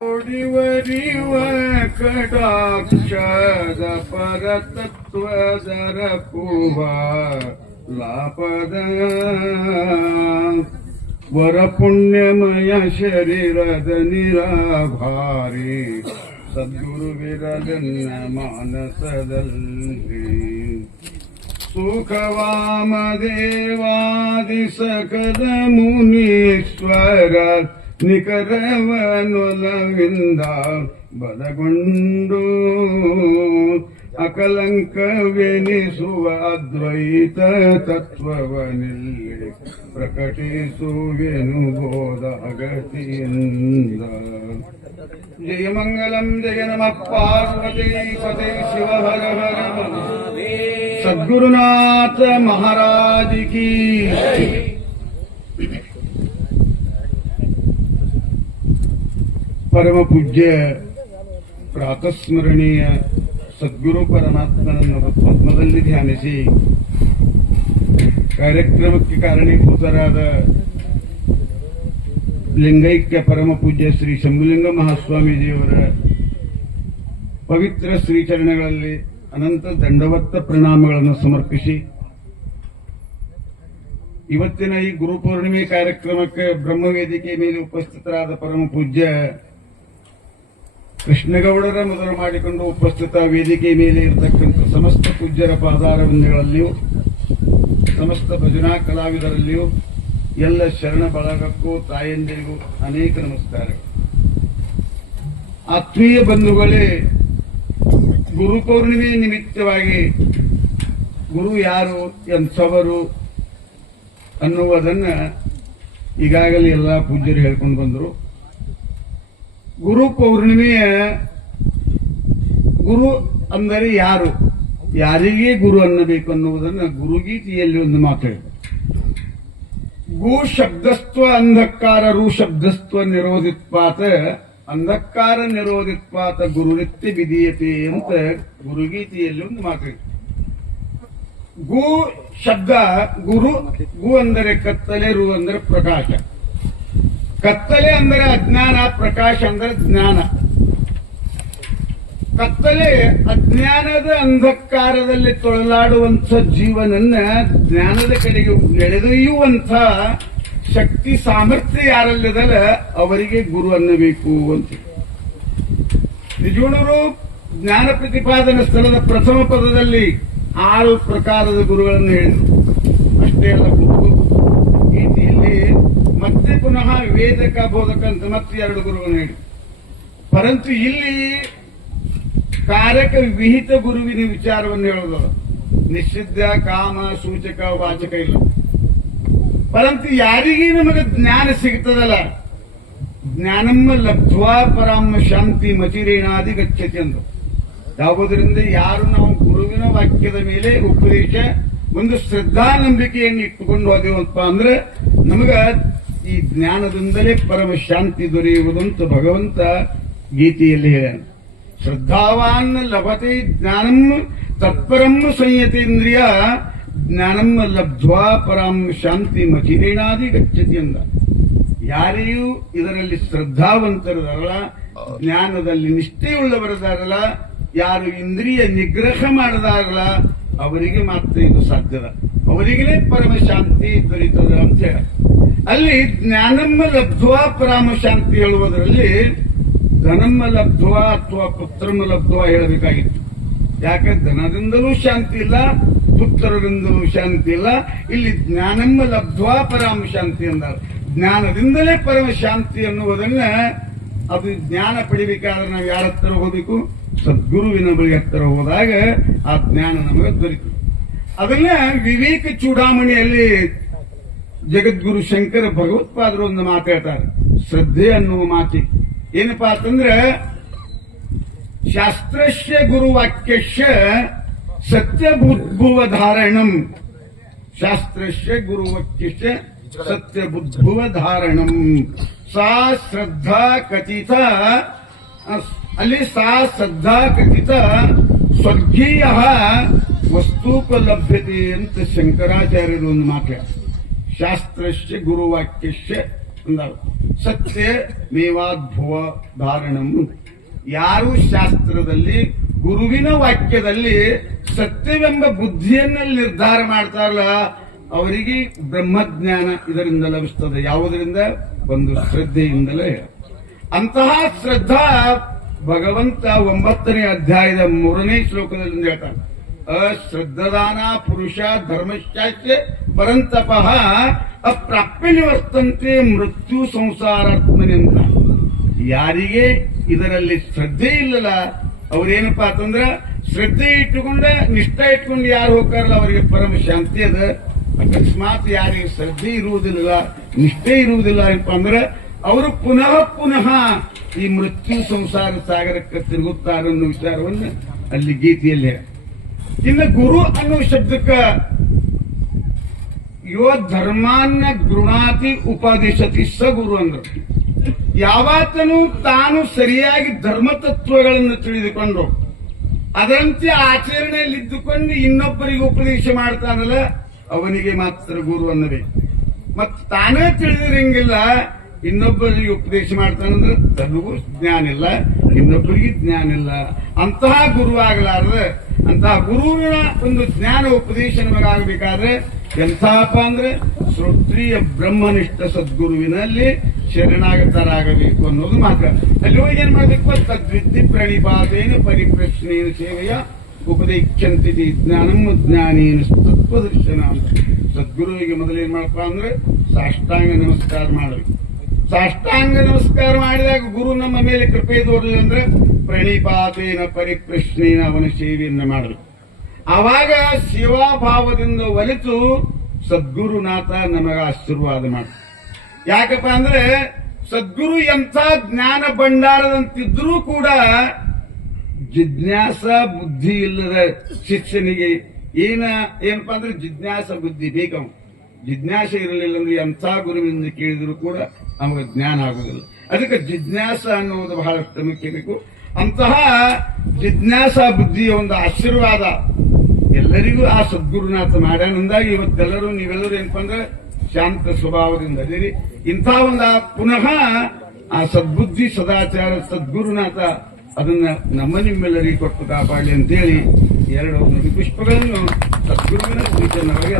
ओडिवरिव कटाक्षद परतत्वदर पूवा लापद वरपुण्यमय शरीरद निराभारी सद्गुरु विरलन्न मानसदल्ली सुखवामदेवादि सकल मुनीश्वर ನಿಕರವನೊಲವಿಂದ ಬಲಗೊಂಡು ಅಕಲಂಕವೆನಿಸುವ ಅದ್ವೈತ ತತ್ವವನಿಲ್ಲಿ ಪ್ರಕಟಿಸುವೆನು ಬೋಧ ಅಗತಿಯಿಂದ. ಜಯ ಮಂಗಲಂ ಜಯ ನಮಃ ಪಾರ್ವತಿ ಪತೆ ಶಿವ ಹರ ಹರ ಸದ್ಗುರುನಾಥ ಮಹಾರಾಜ್ ಕಿ. ಪರಮ ಪೂಜ್ಯ ಪ್ರಾತಸ್ಮರಣೀಯ ಸದ್ಗುರು ಪರಮಾತ್ಮನನ್ನು ಪದ್ಮದಲ್ಲಿ ಧ್ಯಾನಿಸಿ ಕಾರ್ಯಕ್ರಮಕ್ಕೆ ಕಾರಣೀಭೂತರಾದ ಲಿಂಗೈಕ್ಯ ಪರಮ ಪೂಜ್ಯ ಶ್ರೀ ಶಂಭುಲಿಂಗ ಮಹಾಸ್ವಾಮೀಜಿಯವರ ಪವಿತ್ರ ಶ್ರೀಚರಣಗಳಲ್ಲಿ ಅನಂತ ದಂಡವತ್ತ ಪ್ರಣಾಮಗಳನ್ನು ಸಮರ್ಪಿಸಿ ಇವತ್ತಿನ ಈ ಗುರುಪೂರ್ಣಿಮೆ ಕಾರ್ಯಕ್ರಮಕ್ಕೆ ಬ್ರಹ್ಮವೇದಿಕೆ ಮೇಲೆ ಉಪಸ್ಥಿತರಾದ ಪರಮ ಪೂಜ್ಯ ಕೃಷ್ಣಗೌಡರ ಮೊದಲು ಮಾಡಿಕೊಂಡು ಉಪಸ್ಥಿತ ವೇದಿಕೆ ಮೇಲೆ ಇರತಕ್ಕಂಥ ಸಮಸ್ತ ಪೂಜ್ಯರ ಪಾದಾರವಿಂದಗಳಲ್ಲಿಯೂ ಸಮಸ್ತ ಭಜನಾ ಕಲಾವಿದರಲ್ಲಿಯೂ ಎಲ್ಲ ಶರಣ ಬಳಗಕ್ಕೂ ತಾಯಂದಿರಿಗೂ ಅನೇಕ ನಮಸ್ಕಾರಗಳು. ಆತ್ಮೀಯ ಬಂಧುಗಳೇ, ಗುರುಪೌರ್ಣಿಮೆ ನಿಮಿತ್ತವಾಗಿ ಗುರು ಯಾರು ಎಂಥವರು ಅನ್ನುವುದನ್ನ ಈಗಾಗಲೇ ಎಲ್ಲ ಪೂಜ್ಯರು ಹೇಳ್ಕೊಂಡು ಬಂದರು. ಗುರು ಪೌರ್ಣಿಮೆಯ ಗುರು ಅಂದರೆ ಯಾರು, ಯಾರಿಗೆ ಗುರು ಅನ್ನಬೇಕು ಅನ್ನುವುದನ್ನು ಗುರುಗೀತೆಯಲ್ಲಿ ಒಂದು ಮಾತು ಇದೆ. ಗು ಶಬ್ದಸ್ತ್ವ ಅಂಧಕಾರ ರು ಶಬ್ದಸ್ತ್ವ ನಿರೋಧಿತ್ವಾತ ಅಂಧಕಾರ ನಿರೋಧಿತ್ವಾತ ಗುರುನಿತ್ಯ ವಿಧೀಯತೆ ಅಂತ ಗುರುಗೀತೆಯಲ್ಲಿ ಒಂದು ಮಾತು ಇದೆ. ಗು ಶಬ್ದ ಗುರು, ಗು ಅಂದರೆ ಕತ್ತಲೆ, ರು ಅಂದರೆ ಪ್ರಕಾಶ. ಕತ್ತಲೆ ಅಂದರೆ ಅಜ್ಞಾನ, ಪ್ರಕಾಶ ಅಂದರೆ ಜ್ಞಾನ. ಕತ್ತಲೆ ಅಜ್ಞಾನದ ಅಂಧಕಾರದಲ್ಲಿ ತೊಳಲಾಡುವಂಥ ಜೀವನನ್ನ ಜ್ಞಾನದ ಕಡೆಗೆ ಎಳೆದೊಯ್ಯುವಂಥ ಶಕ್ತಿ ಸಾಮರ್ಥ್ಯ ಯಾರಲ್ಲಿದಲ್ಲ ಅವರಿಗೆ ಗುರು ಅನ್ನಬೇಕು ಅಂತ. ನಿಜಗುಣರು ಜ್ಞಾನ ಪ್ರತಿಪಾದನಾ ಸ್ಥಳದ ಪ್ರಥಮ ಪದದಲ್ಲಿ 6 ಪ್ರಕಾರದ ಗುರುಗಳನ್ನು ಹೇಳಿದರು. ಅಷ್ಟೇ ಅಲ್ಲ, ಗುರು ಗೀತೆಯಲ್ಲಿ ಮತ್ತೆ ಪುನಃ ವೇದಕ ಬೋಧಕ ಅಂತ ಮತ್ತೆ 2 ಗುರುಗಳನ್ನು ಹೇಳಿ. ಪರಂತು ಇಲ್ಲಿ ಕಾರಕ ವಿಹಿತ ಗುರುವಿನ ವಿಚಾರವನ್ನು ಹೇಳೋದು. ನಿಷಿದ್ಧ, ಕಾಮ, ಸೂಚಕ, ವಾಚಕ ಇಲ್ಲ. ಪರಂತು ಯಾರಿಗೆ ನಮಗೆ ಜ್ಞಾನ ಸಿಗ್ತದಲ್ಲ, ಜ್ಞಾನಮ್ಮ ಲಬ್ಧ್ವಾ ಪರಾಮ ಶಾಂತಿ ಮಚಿರೇಣಾದಿ ಗಚ್ಚತಿ ಅಂತ. ಯಾವುದರಿಂದ ಯಾರು ನಾವು ಗುರುವಿನ ವಾಕ್ಯದ ಮೇಲೆ ಉಪದೇಶ ಒಂದು ಶ್ರದ್ಧಾ ನಂಬಿಕೆಯನ್ನು ಇಟ್ಟುಕೊಂಡು ಹೋದೇವಪ್ಪ ಅಂದ್ರೆ ನಮಗ ಈ ಜ್ಞಾನದಿಂದಲೇ ಪರಮ ಶಾಂತಿ ದೊರೆಯುವುದಂತ ಭಗವಂತ ಗೀತೆಯಲ್ಲಿ ಹೇಳ್ಯಾನ. ಶ್ರದ್ಧಾವಾನ್ ಲಭತೆ ಜ್ಞಾನಂ ತತ್ಪರಂ ಸಂಯತೇಂದ್ರಿಯ ಜ್ಞಾನಂ ಲಬ್ಧ್ವಾ ಪರಾಂ ಶಾಂತಿ ಮಚಿರೇಣಾದಿ ಗಚ್ಚತಿ ಅಂದ. ಯಾರೆಯೂ ಇದರಲ್ಲಿ ಶ್ರದ್ಧಾವಂತರದಾರಲ್ಲ, ಜ್ಞಾನದಲ್ಲಿ ನಿಷ್ಠೆಯುಳ್ಳವರದಾರಲ್ಲ, ಯಾರು ಇಂದ್ರಿಯ ನಿಗ್ರಹ ಮಾಡದಾರಲ್ಲ ಅವರಿಗೆ ಮಾತ್ರ ಇದು ಸಾಧ್ಯದ, ಅವರಿಗೇ ಪರಮ ಶಾಂತಿ ದೊರೀತದ ಅಂತ ಹೇಳ. ಅಲ್ಲಿ ಜ್ಞಾನಮ್ಮ ಲಬ್ಧ್ವಾ ಪರಾಮ ಶಾಂತಿ ಹೇಳುವುದರಲ್ಲಿ ಧನಮ್ಮ ಲಬ್ಧ್ವಾ ಅಥವಾ ಪುತ್ರಮ್ಮ ಲಬ್ಧ್ವಾ ಹೇಳಬೇಕಾಗಿತ್ತು. ಯಾಕೆ ಧನದಿಂದಲೂ ಶಾಂತಿ ಇಲ್ಲ, ಪುತ್ರರಿಂದಲೂ ಶಾಂತಿ ಇಲ್ಲ. ಇಲ್ಲಿ ಜ್ಞಾನಮ್ಮ ಲಬ್ಧ್ವಾ ಪರಾಮ ಶಾಂತಿ ಅಂದಾಗ ಜ್ಞಾನದಿಂದಲೇ ಪರಮ ಶಾಂತಿ ಅನ್ನುವುದನ್ನ, ಅದು ಜ್ಞಾನ ಪಡಿಬೇಕಾದ್ರೆ ನಾವು ಯಾರ ಹತ್ತಿರ ಹೋಗಬೇಕು? ಸದ್ಗುರುವಿನ ಬಳಿ ಹತ್ತಿರ ಹೋದಾಗ ಆ ಜ್ಞಾನ ನಮಗೆ ದೊರೀತು. ಅದನ್ನ ವಿವೇಕ ಚೂಡಾಮಣಿಯಲ್ಲಿ ಜಗದ್ಗುರು ಶಂಕರ ಭಗವತ್ಪಾದರು ಒಂದು ಮಾತಾಡ್ತಾರೆ. ಶ್ರದ್ಧೆ ಅನ್ನುವ ಮಾತಿ ಏನಪ್ಪಾ ಅಂತಂದ್ರೆ, ಶಾಸ್ತ್ರಶ್ಯ ಗುರುವಾಕ್ಯಶ್ಯ ಸತ್ಯಬುದ್ಭುವ ಧಾರಣಂ. ಶಾಸ್ತ್ರಶ್ಯ ಗುರುವಾಕ್ಯಶ್ಯ ಸತ್ಯಬುದ್ಭುವ ಧಾರಣಂ. ಸಾ ಶ್ರದ್ಧಾ ಕಥಿತ, ಅಲ್ಲಿ ಸಾ ಶ್ರದ್ಧಾ ಕಥಿತ ಸ್ವರ್ಗೀಯ ವಸ್ತೂಪಲಭ್ಯತೆ ಅಂತ ಶಂಕರಾಚಾರ್ಯರು ಒಂದು ಮಾತು. ಶಾಸ್ತ್ರಶ್ಯ ಗುರುವಾಕ್ಯಶ್ಯ ಅಂದಾಗ ಸತ್ಯ ಮೇವಾದ್ಭುವ ಧಾರಣಂ. ಯಾರು ಶಾಸ್ತ್ರದಲ್ಲಿ ಗುರುವಿನ ವಾಕ್ಯದಲ್ಲಿ ಸತ್ಯವೆಂಬ ಬುದ್ಧಿಯನ್ನ ನಿರ್ಧಾರ ಮಾಡ್ತಾರಲ್ಲ ಅವರಿಗೆ ಬ್ರಹ್ಮಜ್ಞಾನ ಇದರಿಂದ ಲಭಿಸ್ತದೆ. ಯಾವುದರಿಂದ? ಒಂದು ಶ್ರದ್ಧೆಯಿಂದಲೇ. ಅಂತಹ ಶ್ರದ್ಧಾ ಭಗವಂತ 9ನೇ ಅಧ್ಯಾಯದ 3ನೇ ಶ್ಲೋಕದಲ್ಲಿ ಹೇಳ್ತಾನೆ, ಅಶ್ರದ್ಧದಾನ ಪುರುಷ ಧರ್ಮಶಾಸ್ತ್ರ ಪರಂತಪಃ ಅಪ್ರಾಪ್ಯ ನಿವರ್ತಂತೆ ಮೃತ್ಯು ಸಂಸಾರಾತ್ಮನಿ ಅಂತ. ಯಾರಿಗೆ ಇದರಲ್ಲಿ ಶ್ರದ್ಧೆ ಇಲ್ಲಲ್ಲ ಅವ್ರೇನಪ್ಪಾ ಅಂತಂದ್ರ ಶ್ರದ್ಧೆ ಇಟ್ಟುಕೊಂಡ ನಿಷ್ಠ ಇಟ್ಕೊಂಡು ಯಾರು ಹೋಗ್ತಾರಲ್ಲ ಅವರಿಗೆ ಪರಮ ಶಾಂತಿ ಅದ. ಅಕಸ್ಮಾತ್ ಯಾರಿಗೆ ಶ್ರದ್ಧೆ ಇರುವುದಿಲ್ಲ ನಿಷ್ಠೆ ಇರುವುದಿಲ್ಲ ಏನಪ್ಪಾ ಅಂದ್ರೆ ಅವರು ಪುನಃ ಪುನಃ ಈ ಮೃತ್ಯು ಸಂಸಾರ ಸಾಗರಕ್ಕೆ ತಿರುಗುತ್ತಾರೆ ಅನ್ನೋ ವಿಚಾರವನ್ನು ಅಲ್ಲಿ ಗೀತೆಯಲ್ಲಿ. ಇನ್ನು ಗುರು ಅನ್ನೋ ಶಬ್ದಕ್ಕ ಯೋ ಧರ್ಮಾನ್ನ ಗೃಣಾತಿ ಉಪದೇಶತಿ ಸ ಗುರು ಅಂದ್ರು. ಯಾವಾತನು ತಾನು ಸರಿಯಾಗಿ ಧರ್ಮತತ್ವಗಳನ್ನು ತಿಳಿದುಕೊಂಡು ಅದರಂತೆ ಆಚರಣೆಯಲ್ಲಿದ್ದುಕೊಂಡು ಇನ್ನೊಬ್ಬರಿಗೆ ಉಪದೇಶ ಮಾಡ್ತಾನಲ್ಲ ಅವನಿಗೆ ಮಾತ್ರ ಗುರು ಅನ್ನಬೇಕು. ಮತ್ ತಾನೇ ತಿಳಿದಿರಂಗಿಲ್ಲ ಇನ್ನೊಬ್ಬರಿಗೆ ಉಪದೇಶ ಮಾಡ್ತಾನಂದ್ರೆ ತನಗೂ ಜ್ಞಾನ ಇಲ್ಲ, ಇನ್ನೊಬ್ಬರಿಗೆ ಜ್ಞಾನ ಇಲ್ಲ. ಅಂತಹ ಗುರು ಆಗಲಾರ್ದ ಅಂತಹ ಗುರುವಿನ ಒಂದು ಜ್ಞಾನ ಉಪದೇಶ ನಮಗಾಗಬೇಕಾದ್ರೆ ಎಂಥಪ್ಪ ಅಂದ್ರೆ ಶ್ರೋತ್ರಿಯ ಬ್ರಹ್ಮನಿಷ್ಠ ಸದ್ಗುರುವಿನಲ್ಲಿ ಶರಣಾಗತರಾಗಬೇಕು ಅನ್ನೋದು ಮಾತ್ರ. ಅಲ್ಲಿ ಹೋಗಿ ಏನ್ ಮಾಡ್ಬೇಕು? ತದ್ವಿದ್ಧಿ ಪ್ರಣಿಪಾತೇನ ಪರಿಪ್ರಶ್ನೇನ ಸೇವೆಯ ಉಪದೇಕ್ಷಂತಿ ಜ್ಞಾನಂ ಜ್ಞಾನೇನ ತತ್ವದರ್ಶನ ಅಂತ. ಸದ್ಗುರುವಿಗೆ ಮೊದಲೇನ್ ಮಾಡಪ್ಪ ಅಂದ್ರೆ ಸಾಷ್ಟಾಂಗ ನಮಸ್ಕಾರ ಮಾಡಬೇಕು. ಸಾಷ್ಟಾಂಗ ನಮಸ್ಕಾರ ಮಾಡಿದಾಗ ಗುರು ನಮ್ಮ ಮೇಲೆ ಕೃಪೆ ತೋರಲಿ ಅಂದ್ರೆ ಪ್ರಣಿಪಾತೇನ ಪರಿಪ್ರಶ್ನೇನ ಅವನ ಸೇವೆಯನ್ನ ಮಾಡಬೇಕು. ಆವಾಗ ಸೇವಾಭಾವದಿಂದ ಒಲಿತು ಸದ್ಗುರುನಾಥ ನಮಗ ಆಶೀರ್ವಾದ ಮಾಡ. ಯಾಕಪ್ಪ ಅಂದ್ರೆ ಸದ್ಗುರು ಎಂಥ ಜ್ಞಾನ ಭಂಡಾರದಂತಿದ್ರೂ ಕೂಡ ಜಿಜ್ಞಾಸ ಬುದ್ಧಿ ಇಲ್ಲದ ಶಿಷ್ಯನಿಗೆ ಏನಪ್ಪಾ ಅಂದ್ರೆ ಜಿಜ್ಞಾಸ ಬುದ್ಧಿ ಬೇಕವ. ಜಿಜ್ಞಾಸೆ ಇರಲಿಲ್ಲ ಅಂದ್ರೆ ಎಂಥ ಗುರುವಿನಿಂದ ಕೇಳಿದ್ರು ಕೂಡ ನಮಗೆ ಜ್ಞಾನ ಆಗುದಿಲ್ಲ. ಅದಕ್ಕೆ ಜಿಜ್ಞಾಸ ಅನ್ನುವುದು ಬಹಳಷ್ಟು ಮುಖ್ಯ ಬೇಕು. ಅಂತಹ ಜಿಜ್ಞಾಸ ಬುದ್ಧಿಯ ಒಂದು ಆಶೀರ್ವಾದ ಎಲ್ಲರಿಗೂ ಆ ಸದ್ಗುರುನಾಥ ಮಾಡ್ಯಾನಂದಾಗಿ ಇವತ್ತೆಲ್ಲರೂ ನೀವೆಲ್ಲರೂ ಏನಪ್ಪಾ ಅಂದ್ರೆ ಶಾಂತ ಸ್ವಭಾವದಿಂದ ಅದಿರಿ. ಇಂಥ ಒಂದು ಪುನಃ ಆ ಸದ್ಬುದ್ಧಿ ಸದಾಚಾರ ಸದ್ಗುರುನಾಥ ಅದನ್ನ ನಮ್ಮ ನಿಮ್ಮೆಲ್ಲರಿಗೆ ಕೊಟ್ಟು ಕಾಪಾಡಲಿ ಅಂತೇಳಿ 2 ಪುಷ್ಪಗಳನ್ನು ಸದ್ಗುರುವಿನ ಸೂಚನೆಗೆ